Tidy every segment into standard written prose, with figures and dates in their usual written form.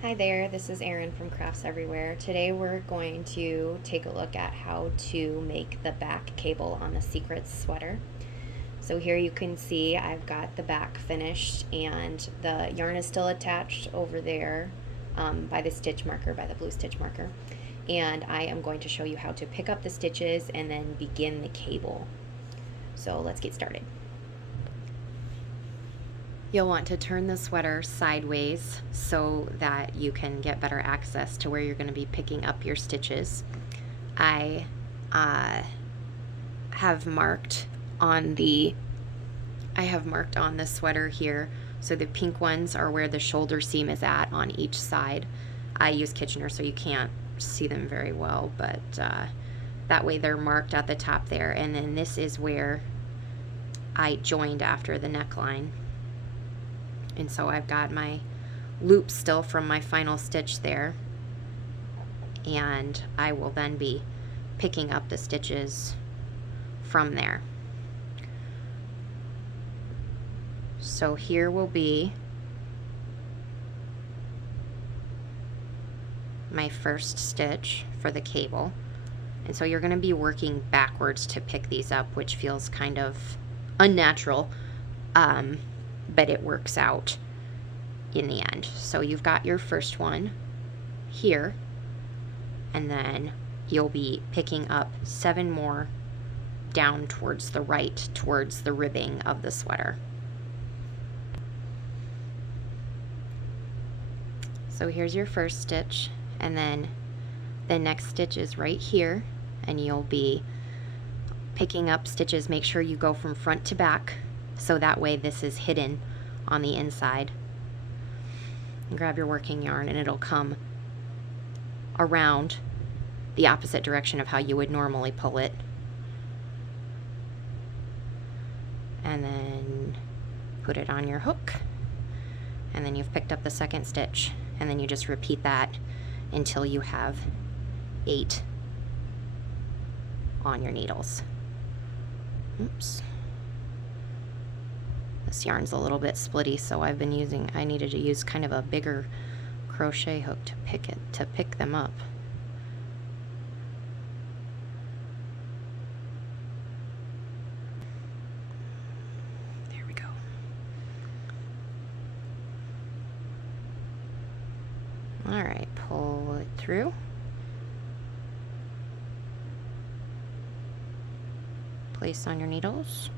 Hi there, this is Erin from Crafts Everywhere. Today we're going to take a look at how to make the back cable on the Secrets sweater. So here you can see I've got the back finished and the yarn is still attached over there by the stitch marker, by the blue stitch marker. And I am going to show you how to pick up the stitches and then begin the cable. So let's get started. You'll want to turn the sweater sideways so that you can get better access to where you're going to be picking up your stitches. I have marked on the sweater here, so the pink ones are where the shoulder seam is at on each side. I use Kitchener so you can't see them very well, but that way they're marked at the top there, and then this is where I joined after the neckline. And so I've got my loop still from my final stitch there, and I will then be picking up the stitches from there. So here will be my first stitch for the cable, and so you're going to be working backwards to pick these up, which feels kind of unnatural, but it works out in the end. So you've got your first one here, and then you'll be picking up 7 more down towards the right, towards the ribbing of the sweater. So here's your first stitch, and then the next stitch is right here, and you'll be picking up stitches. Make sure you go from front to back, so that way this is hidden on the inside. And grab your working yarn, and it'll come around the opposite direction of how you would normally pull it. And then put it on your hook, and then you've picked up the second stitch, and then you just repeat that until you have 8 on your needles. Oops. This yarn's a little bit splitty, so I needed to use kind of a bigger crochet hook to pick them up. There we go. All right, pull it through. Place on your needles.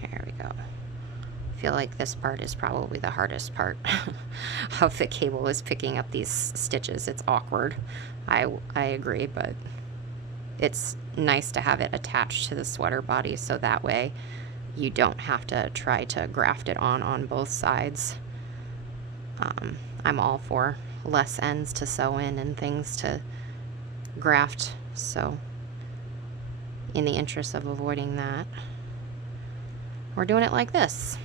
There we go. I feel like this part is probably the hardest part of the cable, is picking up these stitches. It's awkward. I agree, but it's nice to have it attached to the sweater body so that way you don't have to try to graft it on both sides. I'm all for less ends to sew in and things to graft, so in the interest of avoiding that, we're doing it like this.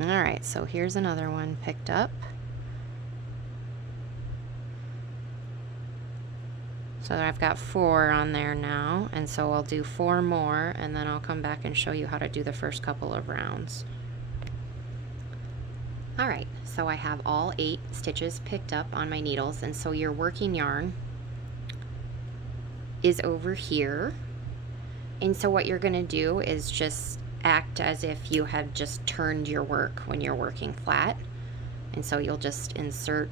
All right, so here's another one picked up. So I've got 4 on there now, and so I'll do 4 more, and then I'll come back and show you how to do the first couple of rounds. All right, so I have all 8 stitches picked up on my needles, and so your working yarn is over here. And so what you're gonna do is just act as if you have just turned your work when you're working flat. And so you'll just insert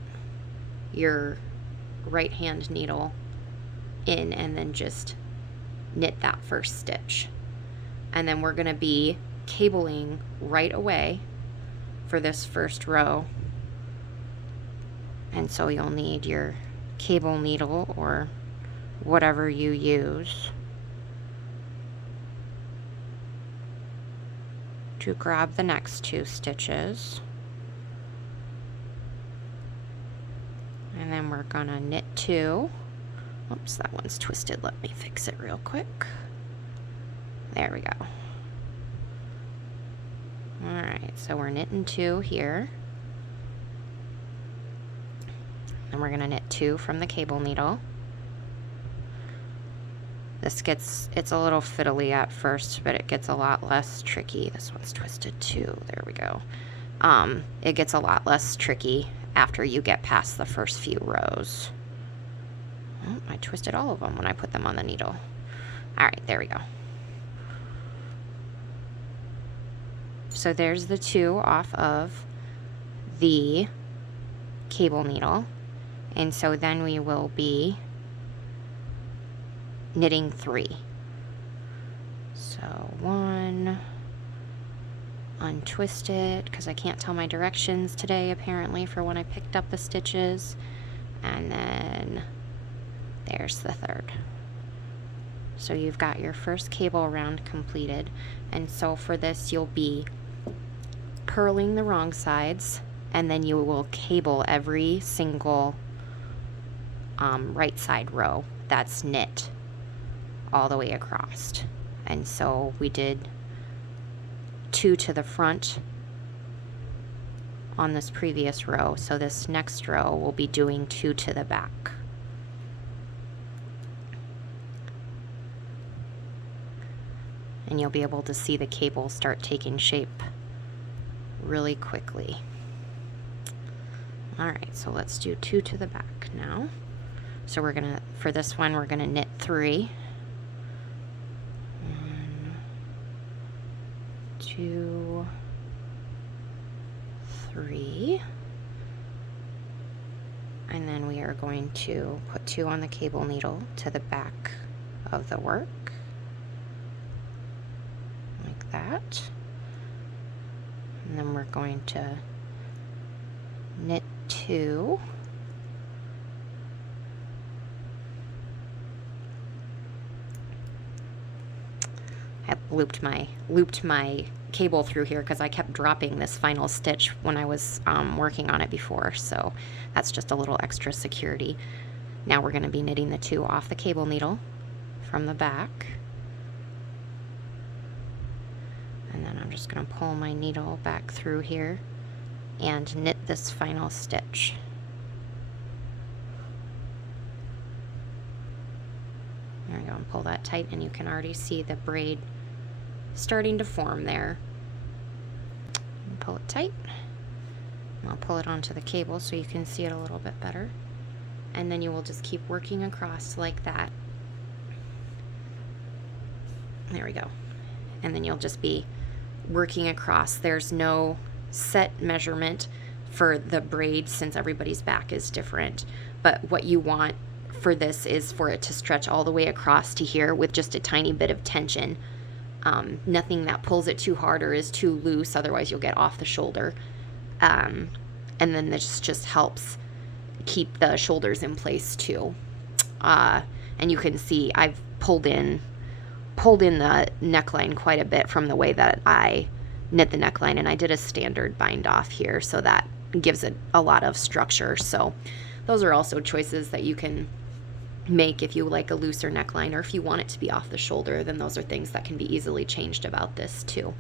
your right hand needle in and then just knit that first stitch. And then we're gonna be cabling right away for this first row. And so you'll need your cable needle or whatever you use to grab the next 2 stitches. And then we're gonna knit 2. Oops, that one's twisted. Let me fix it real quick. There we go. All right, so we're knitting 2 here. And we're gonna knit 2 from the cable needle. It's a little fiddly at first, but it gets a lot less tricky. This one's twisted too. There we go. It gets a lot less tricky after you get past the first few rows. Oh, I twisted all of them when I put them on the needle. All right, there we go. So there's the 2 off of the cable needle. And so then we will be knitting 3. So 1, untwist it, because I can't tell my directions today apparently for when I picked up the stitches. And then there's the 3rd. So you've got your first cable round completed. And so for this you'll be purling the wrong sides, and then you will cable every single right side row that's knit all the way across. And so we did 2 to the front on this previous row, so this next row we'll be doing 2 to the back. And you'll be able to see the cable start taking shape really quickly. All right, so let's do 2 to the back now. So we're gonna, for this one, we're gonna knit 3. 1, 2, 3. And then we are going to put 2 on the cable needle to the back of the work, like that. And then we're going to knit 2. I looped my cable through here because I kept dropping this final stitch when I was working on it before, so that's just a little extra security. Now we're going to be knitting the 2 off the cable needle from the back. And then I'm just going to pull my needle back through here and knit this final stitch. There we go, and pull that tight, and you can already see the braid starting to form there. And pull it tight. And I'll pull it onto the cable so you can see it a little bit better. And then you will just keep working across like that. There we go. And then you'll just be working across. There's no set measurement for the braid since everybody's back is different, but what you want for this is for it to stretch all the way across to here with just a tiny bit of tension. Nothing that pulls it too hard or is too loose, otherwise you'll get off the shoulder. And then this just helps keep the shoulders in place too. And you can see I've pulled in the neckline quite a bit from the way that I knit the neckline, and I did a standard bind off here, so that gives it a lot of structure. So those are also choices that you can make if you like a looser neckline, or if you want it to be off the shoulder, then those are things that can be easily changed about this too.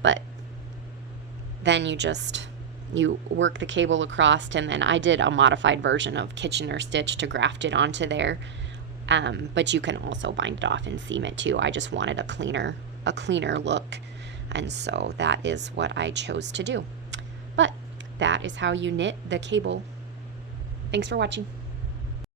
But then you work the cable across, and then I did a modified version of Kitchener stitch to graft it onto there. But you can also bind it off and seam it too. I just wanted a cleaner look, and so that is what I chose to do. But that is how you knit the cable. Thanks for watching.